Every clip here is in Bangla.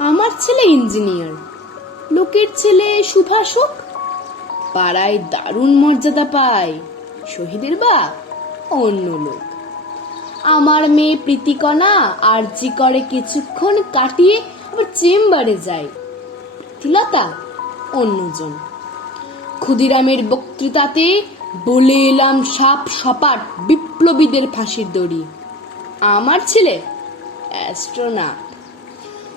আমার ছেলে ইঞ্জিনিয়ার, লোকের ছেলে সুভাষক, পাড়ায় দারুণ মর্যাদা পায়। শহীদের বাপ অন্য লোক। আমার মেয়ে প্রীতিকণা আরজি করে কিছুক্ষণ কাটিয়ে আবার চেম্বারে যায়। প্রীতিলতা অন্যজন। ক্ষুদিরামের বক্তৃতাতে বলে এলাম সাপ সপাট বিপ্লবীদের ফাঁসির দড়ি। আমার ছেলে অ্যাস্ট্রোনট।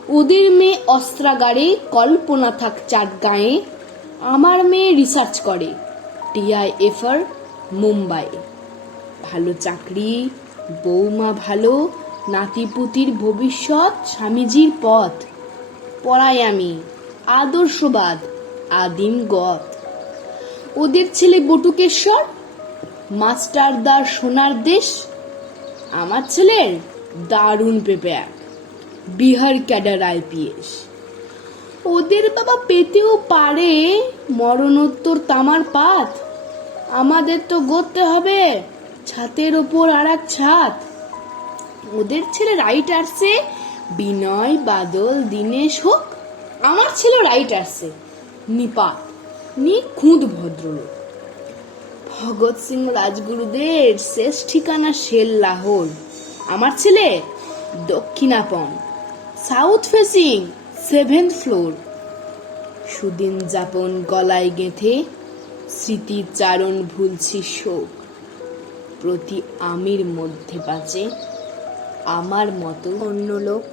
ওদের মেয়ে অস্ত্রাগারে, কল্পনা থাক চাটগাঁয়ে। আমার মেয়ে রিসার্চ করে TIFR মুম্বাই। ভালো চাকরি, বৌমা ভালো, নাতিপুতির ভবিষ্যৎ, স্বামীজির পথ। পড়াই আমি আদর্শবাদ, আদিম গত। ওদের ছেলে বটুকেশ্বর, মাস্টারদার সোনার দেশ। আমার ছেলের দারুণ পেপ্যাক, বিহার ক্যাডার IPS। ওদের বাবা পেতেও পারে মরণোত্তর তামার পাত। আমাদের তো গড়তে হবে ছাতের ওপর আর এক ছাদ। ওদের ছেলে রাইটার্সে বিনয়, বাদল, দীনেশ হোক। আমার ছেলে রাইটার্সে নিপাত, নিখুঁত ভদ্রলোক। ভগৎ সিং রাজগুরুদের শেষ ঠিকানা সেল লাহোর। আমার ছেলে Dakshinapan, south facing, 7th floor. সুদিন যাপন গলায় গেঁথে, স্মৃতিচারণ ভুলছি শোক। প্রতি আমির মধ্যে বাজে আমার মতো অন্য লোক।